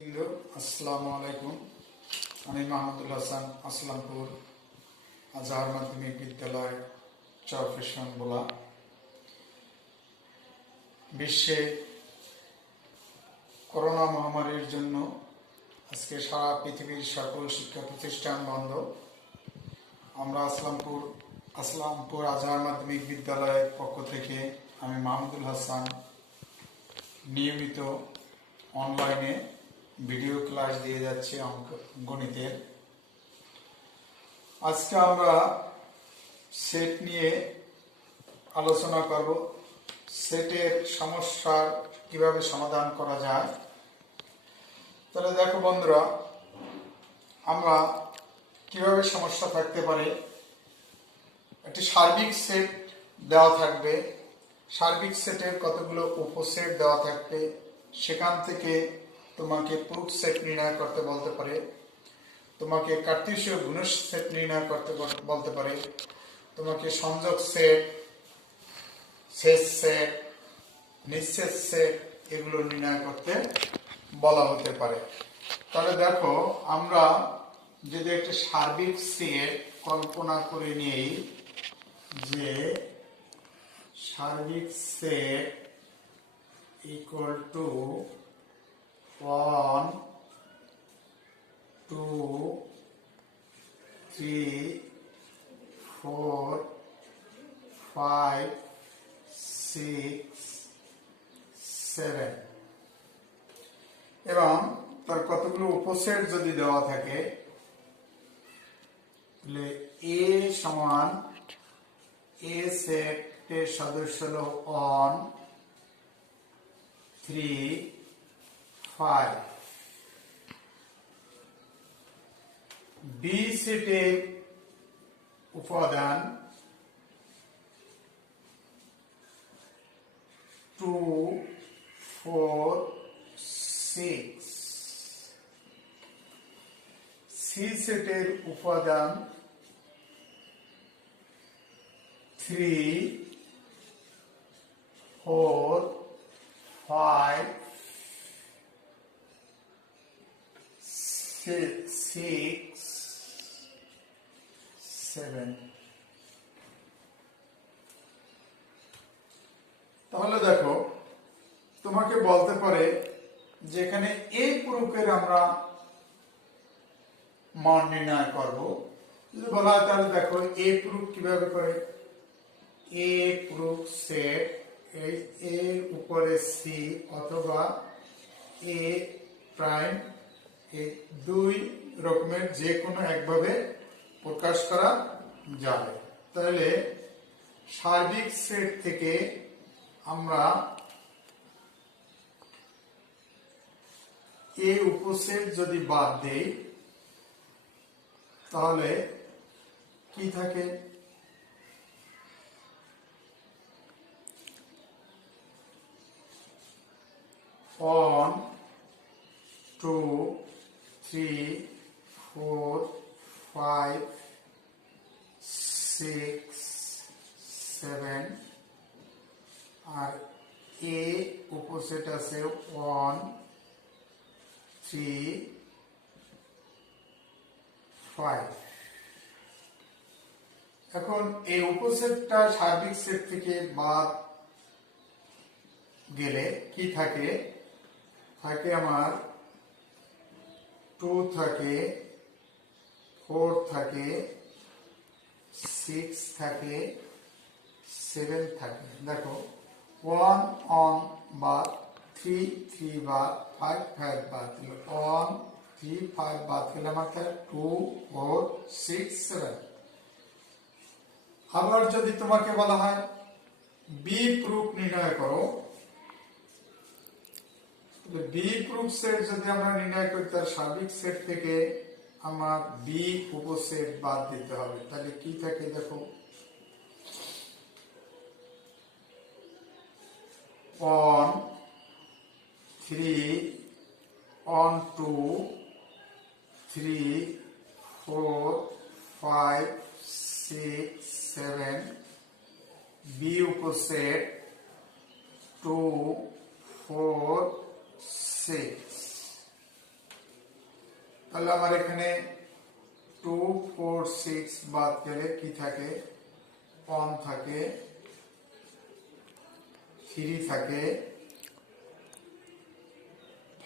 আসসালামু আলাইকুম। আমি মাহমুদুল হাসান, আসলামপুর আজহার মাধ্যমিক বিদ্যালয় চরফেশন বলা। বিশ্বে করোনা মহামারীর জন্য আজকে সারা পৃথিবীর সকল শিক্ষা প্রতিষ্ঠান বন্ধ। আমরা আসলামপুর আজহার মাধ্যমিক বিদ্যালয়ের পক্ষ থেকে আমি মাহমুদুল হাসান নিয়মিত অনলাইনে ভিডিও ক্লাস দিয়ে যাচ্ছি গণিতের। আজকে আমরা সেট নিয়ে আলোচনা করব। সেটের সমস্যার কিভাবে সমাধান করা যায়। তাহলে দেখো বন্ধুরা, আমরা কিভাবে সমস্যা থাকতে পারে। একটি সার্বিক সেট দেওয়া থাকবে, সার্বিক সেটের কতগুলো উপসেট দেওয়া থাকবে, সেখান থেকে তোমাকে প্রুফ সেট নির্ণয় করতে বলতে পারে, তোমাকে কার্তেশীয় গুণজ সেট নির্ণয় করতে বলতে পারে, তোমাকে সংযোগ সেট, শেষ সেট, নিঃশেষ সেট এগুলো নির্ণয় করতে বলা হতে পারে। তাহলে দেখো, আমরা যদি একটা সার্বিক সেট কল্পনা করে নিই, যে সার্বিক সেট ইকুয়াল টু 1 2 3 4 5 6 7 এবং তার কতগুলো উপসেট যদি দেওয়া থাকে, তাহলে এ সমান এ সেটের সদস্য হল 1 3 5। বি সেটের উপাদান 2 4 6। সি সেটের উপাদান 3 4 5 6 7। তাহলে দেখো, তোমাকে বলতে পারে যে এখানে এ প্রুফের আমরা মান নির্ণয় করব। যদি বলা হয় তাহলে দেখো এ প্রুফ কিভাবে করে। এ প্রুফ সেট এর উপরে সি অথবা এ প্রাইম, এই দুই রকমের যে কোনো একভাবে প্রকাশ করা যাবে। তাহলে সার্বিক সেট থেকে আমরা এ উপসেট যদি বাদ দেই, তাহলে কি থাকে? 1 2 3 4 5 6 7 আর এ উপসেট আছে 1 3 5। এখন এই উপসেটটা সার্বিক সেট থেকে বাদ গেলে কি থাকে? থাকে আমার 2 থাকে, 4 থাকে, 6 থাকে, 7 থাকে। দেখো 1 1 বাদ, 3 3 বাদ, 5 5 বাদ, 1 3 5 বাদ গেলে আমার 2 4 6 7। আবার যদি তোমাকে বলা হয় বি প্রুফ নির্ণয় করো, বি প্রুফ সেট যদি আমরা নির্ণয় করি, তার সার্বিক সেট থেকে আমার বি উপসেট বাদ দিতে হবে। তাহলে কি থাকে? দেখো 1 3 1 2 3 4 5 6 7। বি উপসেট 2 4 6। তাহলে আমার এখানে 2 4 6 বাদ গেলে কি থাকে, 1 থাকে, 3 থাকে,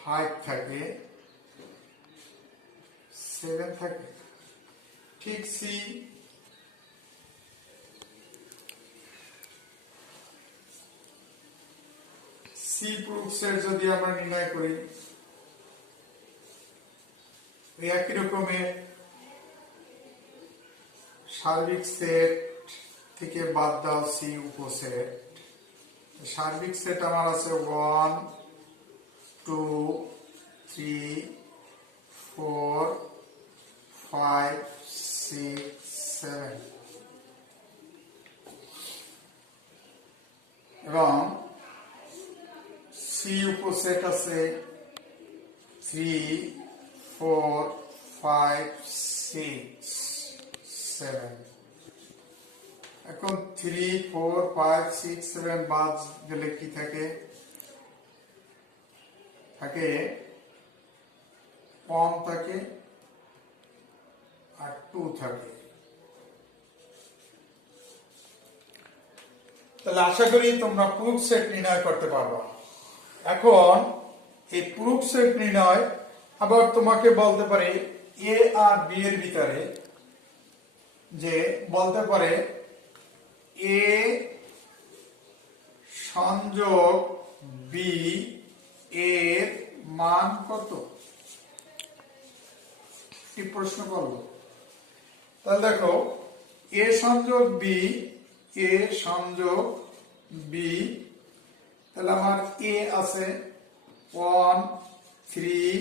5 থাকে, 7 থাকে। ঠিক সি প্রুফ সেট যদি আমরা নির্ণয় করি, একই রকমের সার্বিক সেট থেকে বাদ দাও সি উপসেট। সার্বিক সেট আমার আছে 1 2 3 4 5 6 7 এবং সি উপসেট আছে 3 4 5 6 7। এখন 3 4 5 6 7 বাদ গেলে কি থাকে, 1 থাকে আর 2 থাকে। তাহলে আশা করি তোমরা প্রুফ সেট নির্ণয় করতে পারবে। এখন এই প্রুফ সেট নির্ণয় আবার তোমাকে বলতে পারে এ আর বি এর ভিতরে, যে বলতে পারে এ সংযোগ বি এর মান কত, কি প্রশ্ন করব। তাহলে দেখো এ সংযোগ বি, এ সংযোগ বি, তাহলে আমার এ আছে 1 3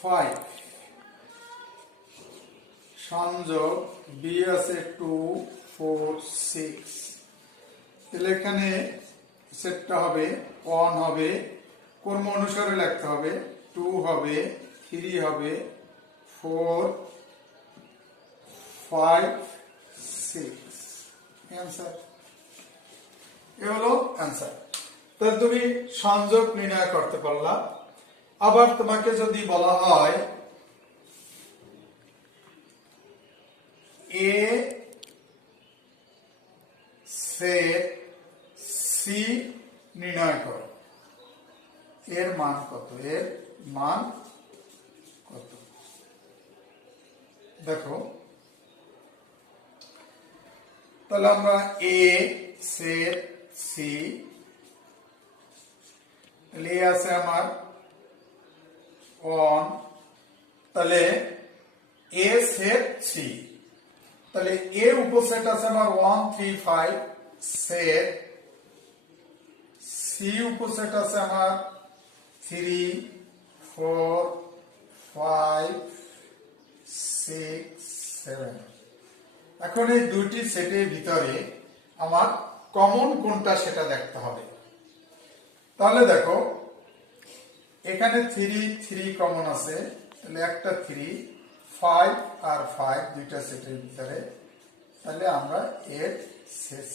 5, সংযোগ বি আছে 2 4 6। তাহলে এখানে সেটটা হবে 1 হবে, কর্ম অনুসারে লিখতে হবে, 2 হবে, 3 হবে, 4 5 6। অ্যান্সার, এ হলো অ্যান্সার। তাহলে তুমি সংযোগ নির্ণয় করতে পারলা। আবার তোমাকে যদি বলা হয় এ সেট সি নির্ণয় করো, এর মান কত, এর মান কত। দেখো তাহলে আমরা এ সেট সি, তাহলে এ আছে আমার 1, তাহলে এ সেট সি, তাহলে এ উপসেট আছে আমার 1 3 5 সেট, সি উপসেট আছে আমার 3 4 5 6 7। এখন এই দুইটি সেটের ভিতরে আমার কমন কোনটা সেটা দেখতে হবে। তাহলে দেখো এখানে 3 3 কমন আছে, তাহলে একটা 3, 5 আর 5 দুইটা সেটের ভিতরে, তাহলে আমরা এর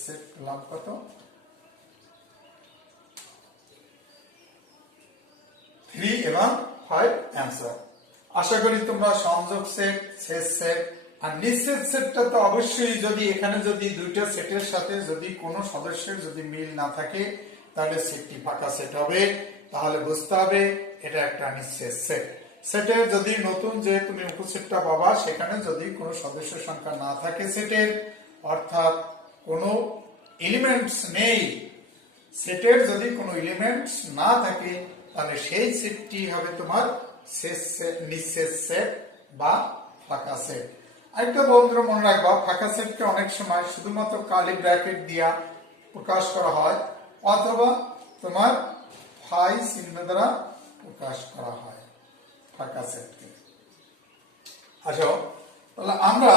সেট পেলাম কত, 3 এবং 5 অ্যান্সার। আশা করি তোমরা সংযোগ সেট, শেষ সেট আর নিঃশেষ সেটটা তো অবশ্যই, যদি এখানে যদি দুইটা সেটের সাথে যদি কোনো সদস্যের যদি মিল না থাকে তাহলে সেটটি ফাঁকা সেট হবে, তাহলে বুঝতে হবে এটা একটা নিঃশেষ সেট। সেটের যদি নতুন যে তুমি উপসেটটা পাবা সেখানে যদি কোনো সদস্য সংখ্যা না থাকে সেটের, অর্থাৎ কোনো এলিমেন্টস নেই, সেটের যদি কোনো এলিমেন্টস না থাকে তাহলে সেই সেটটি হবে তোমার শেষ সেট, নিঃশেষ সেট বা ফাঁকা সেট। আরেকটা বন্ধুরা মনে রাখবা, ফাঁকা সেটকে অনেক সময় শুধুমাত্র কার্লি ব্র্যাকেট দিয়া প্রকাশ করা হয় অথবা তোমার ফাই চিহ্ন দ্বারা প্রকাশ করা হয় ফাঁকা সেটকে। আসো তাহলে আমরা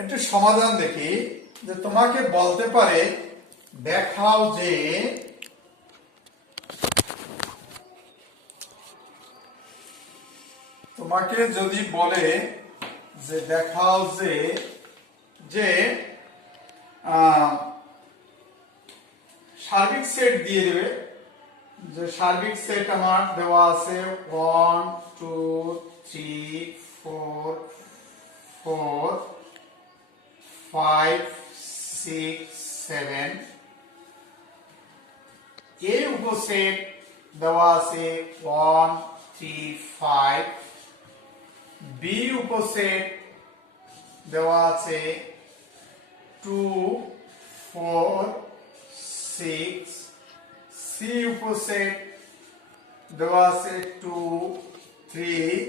একটু সমাধান দেখি, যে তোমাকে বলতে পারে দেখাও যে তোমাকে যদি বলে যে দেখাও যে যে সার্বিক সেট দিয়ে দেবে যে সার্বিক সেট আমার দেওয়া আছে 1 2 3 4 4 5 6 7 এ উপসেট দেওয়া আছে 1 3 5 বি উপসেট দেওয়া আছে 2 4 6 সি উপসেট দেওয়া আছে 2 3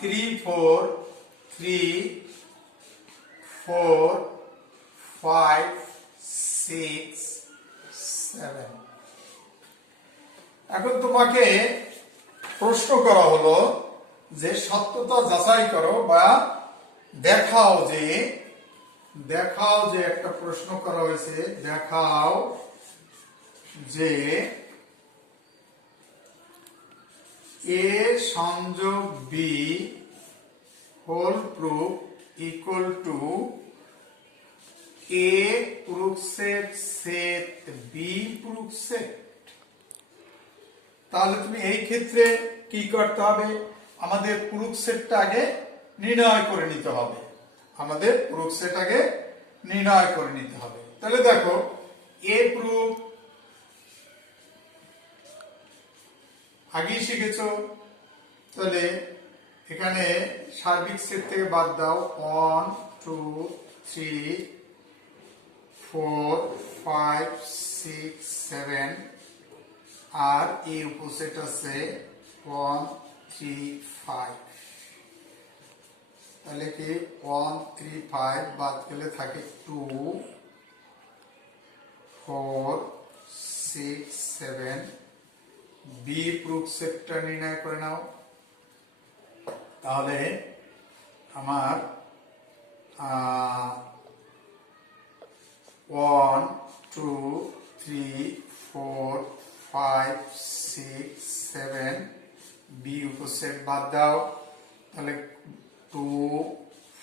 3 4 3 4 5 6 7 এখন তোমাকে প্রশ্ন করা হলো যে সত্যতা যাচাই করো বা দেখাও যে একটা প্রশ্ন করা হয়েছে দেখাও যে এ সংযোগ B whole proof equal to A proof set set B proof set. তাহলে তুমি এই ক্ষেত্রে কি করতে হবে, আমাদের প্রুফ সেটটা আগে নির্ণয় করে নিতে হবে, আমাদের প্রুফ সেট আগে নির্ণয় করে নিতে হবে। তাহলে দেখো এ প্রুফ আগেই শিখেছো, তাহলে এখানে সার্বিক সেট থেকে বাদ দাও 1 2 3 4 5 6 7 আর এ উপসেট আছে 1 3 5, তাহলে কি 1 3 5 বাদ গেলে থাকে 2 4 6 7। বি প্রুফ সেটটা নির্ণয় করে নাও। তাহলে আমার 1 2 3 4 5 6 7 বি উপসেট বাদ দাও, তাহলে 2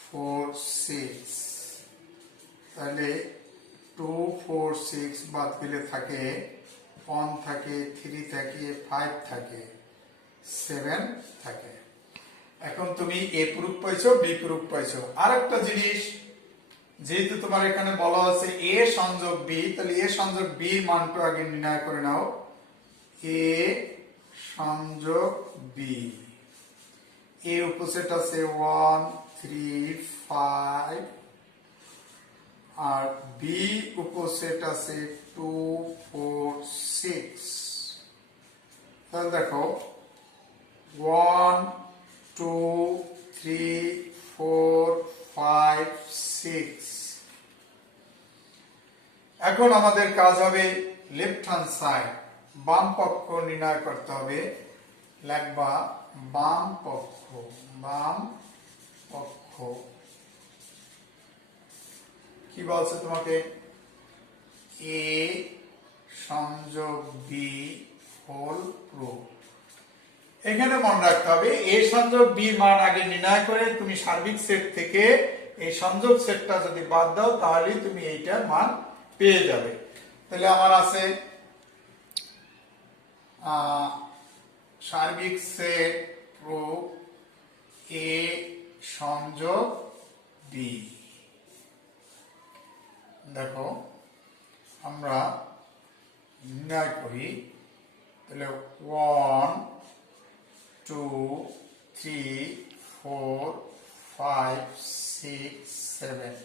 4 6, তাহলে 2 4 6 বাদ গেলে থাকে 1 থাকে 3 থাকে 5 থাকে 7 থাকে। এখন তুমি এ প্রুফ পাইছো বি প্রুফ পাইছো। আরেকটা জিনিস, যেহেতু তোমার এখানে বলা আছে এ সংযোগ বি, তাহলে এ সংযোগ বি মানটা আগে নির্ণয় করে নাও। এ সংযোগ বি, এ উপসেট আছে 1 3 5 আর বি উপসেট আছে 2 4 6। তাহলে দেখো 1 2 3 4 5 6। এখন আমাদের কাজ হবে লেফট হ্যান্ড সাইড, বাম পক্ষ নির্ণয় করতে হবে। লিখবা বাম পক্ষ, বাম পক্ষ কি বলছে তোমাকে, এ সংযোগ বি হোল প্রুফ। এখানে মনে রাখতে হবে এ সংযোগ বি মান আগে নির্ণয় করে তুমি সার্বিক সেট থেকে এই সংযোগ সেটটা যদি বাদ দাও তাহলে তুমি এইটার মান পেয়ে যাবে। তাহলে আমার আছে সার্বিক সেট প্রুফ এ সংযোগ বি। দেখো আমরা নির্ণয় করি, তাহলে 1 2 3 4 5 6 7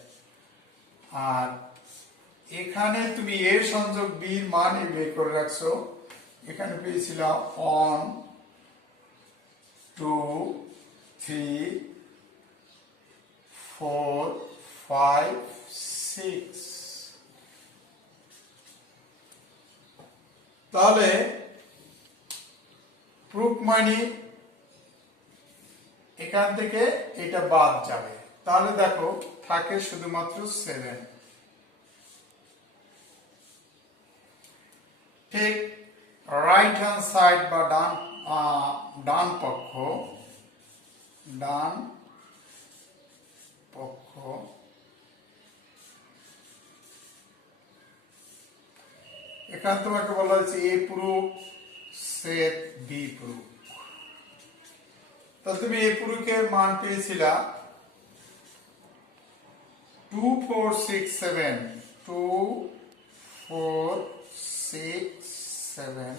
আর এখানে তুমি এ সংযোগ বি মান বের করে রাখছো। এখানে পেয়েছিলাম 1 2 3 4 5 6। তাহলে প্রুফ মানে এখান থেকে এটা বাদ যাবে, তাহলে দেখো থাকে শুধুমাত্র 7। ঠিক রাইট হ্যান্ড সাইড বা ডান, ডান পক্ষ, ডান দেখো এখানে তোমাকে বলা হয়েছে A proof set B proof. তাহলে তুমি এ প্রুফের মান পেয়েছিলা 2 4 6 7 2 4 6 7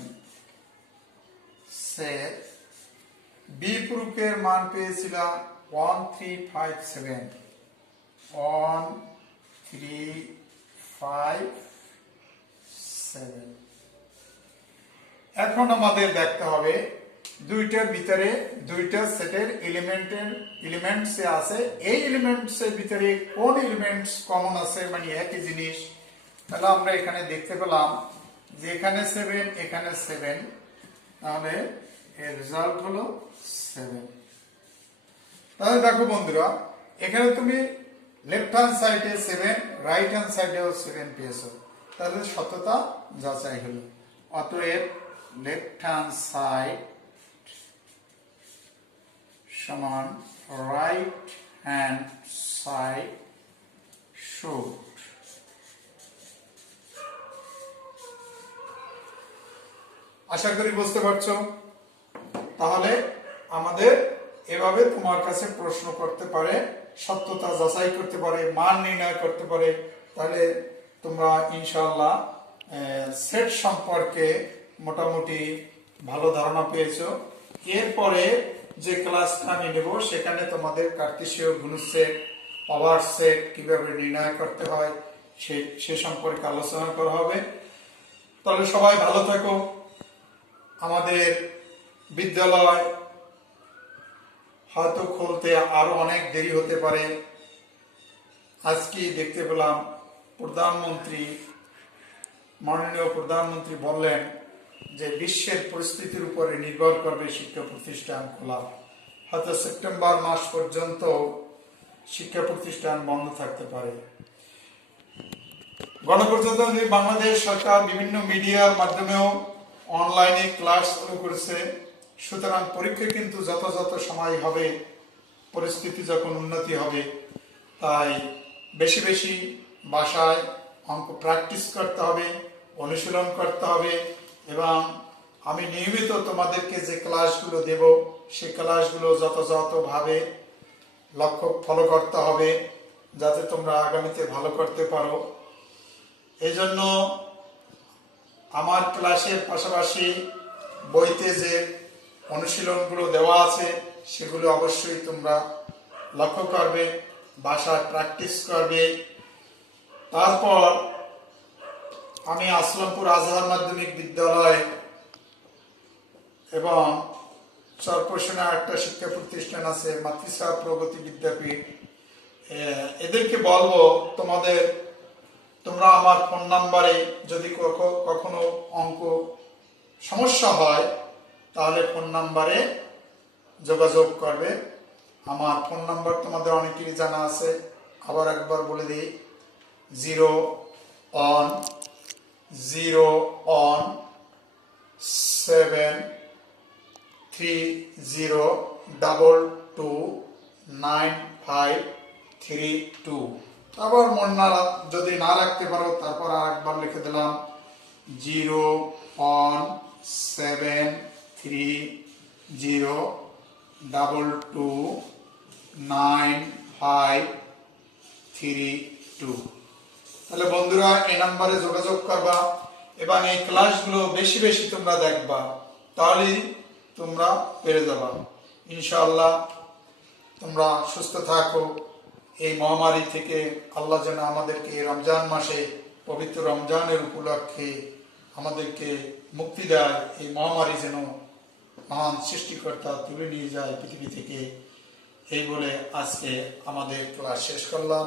সেট বি প্রুফের মান পেয়েছিলা 1 3 5 7 1 3 5 7। এখন আমাদের দেখতে হবে দুইটার ভিতরে দুইটা সেটের এলিমেন্টস আছে, এই এলিমেন্টস এর ভিতরে কোন এলিমেন্টস কমন আছে, মানে একই জিনিস। তাহলে আমরা এখানে দেখতে পেলাম যে এখানে 7 এখানে 7, তাহলে এর রেজাল্ট হলো 7। তাহলে দেখো বন্ধুরা, এখানে তুমি লেফট হ্যান্ড সাইডে 7 রাইট হ্যান্ড সাইডেও 7 পেয়েছো, তাহলে সততা যাচাই হলো। অতএব লেফট হ্যান্ড সাইড সমান রাইট হ্যান্ড সাইড শুড। আশা করি বুঝতে পারছো। তাহলে আমাদের এভাবে তোমার কাছে প্রশ্ন করতে পারে, সত্যতা যাচাই করতে পারে, মান নির্ণয় করতে পারে। তাহলে তোমরা ইনশাআল্লাহ সেট সম্পর্কে মোটামুটি ভালো ধারণা পেয়েছো। এরপরে যে ক্লাসটা আমি নেব সেখানে তোমাদের কার্তেশীয় গুণসেট, পাওয়ার সেট কিভাবে নির্ণয় করতে হয় সে সম্পর্কে আলোচনা করা হবে। তাহলে সবাই ভালো থাকো। আমাদের বিদ্যালয় হয়তো খুলতে আরো অনেক দেরি হতে পারে। আজকে দেখতে পেলাম মাননীয় প্রধানমন্ত্রী বললেন যে বিশ্বের পরিস্থিতির উপরে নির্ভর করবে শিক্ষা প্রতিষ্ঠান খোলা। হয়তো সেপ্টেম্বর মাস পর্যন্ত শিক্ষা প্রতিষ্ঠান বন্ধ থাকতে পারে। গণপ্রজাতন্ত্রী বাংলাদেশ সরকার বিভিন্ন মিডিয়ার মাধ্যমেও অনলাইনে ক্লাস শুরু করেছে। সুতরাং পরীক্ষা কিন্তু যথাযথ সময় হবে, পরিস্থিতি যখন উন্নতি হবে। তাই বেশি বেশি বাসায় অঙ্ক প্র্যাকটিস করতে হবে, অনুশীলন করতে হবে, এবং আমি নিয়মিত তোমাদেরকে যে ক্লাসগুলো দেব সেই ক্লাসগুলো যথাযথভাবে লক্ষ্য ফলো করতে হবে, যাতে তোমরা আগামীতে ভালো করতে পারো। এই জন্য আমার ক্লাসের পাশাপাশি বইতে যে অনুশীলনগুলো দেওয়া আছে সেগুলো অবশ্যই তোমরা লক্ষ্য করবে, বাসায় প্র্যাকটিস করবে। তারপর আমি আসলামপুর আজহার মাধ্যমিক বিদ্যালয় এবং চরপোষণে একটা শিক্ষা প্রতিষ্ঠান আছে মাতৃসা প্রগতি বিদ্যাপীঠ, এদেরকে বলবো তোমরা আমার ফোন নাম্বারে যদি কখনো অঙ্ক সমস্যা হয় তাহলে ফোন নাম্বারে যোগাযোগ করবে। আমার ফোন নাম্বার তোমাদের অনেকেরই জানা আছে, আবার একবার বলে দিই, 01730229532। আবার যদি না রাখতে পারো তারপর আরেকবার লিখে দিলাম 01730229532। তাহলে বন্ধুরা এই নাম্বারে যোগাযোগ করবা এবং এই ক্লাসগুলো বেশি বেশি তোমরা দেখবা, তাহলেই তোমরা পেরে যাবা। ইনশাআল্লাহ তোমরা সুস্থ থাকো। এই মহামারী থেকে আল্লাহ যেন আমাদেরকে রমজান মাসে, পবিত্র রমজানের উপলক্ষে আমাদেরকে মুক্তি দেয়। এই মহামারী যেন মহান সৃষ্টিকর্তা তুলে নিয়ে যায় পৃথিবী থেকে। এই বলে আজকে আমাদের ক্লাস শেষ করলাম।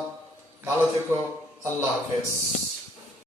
ভালো থেকো। আল্লাহ হাফেজ।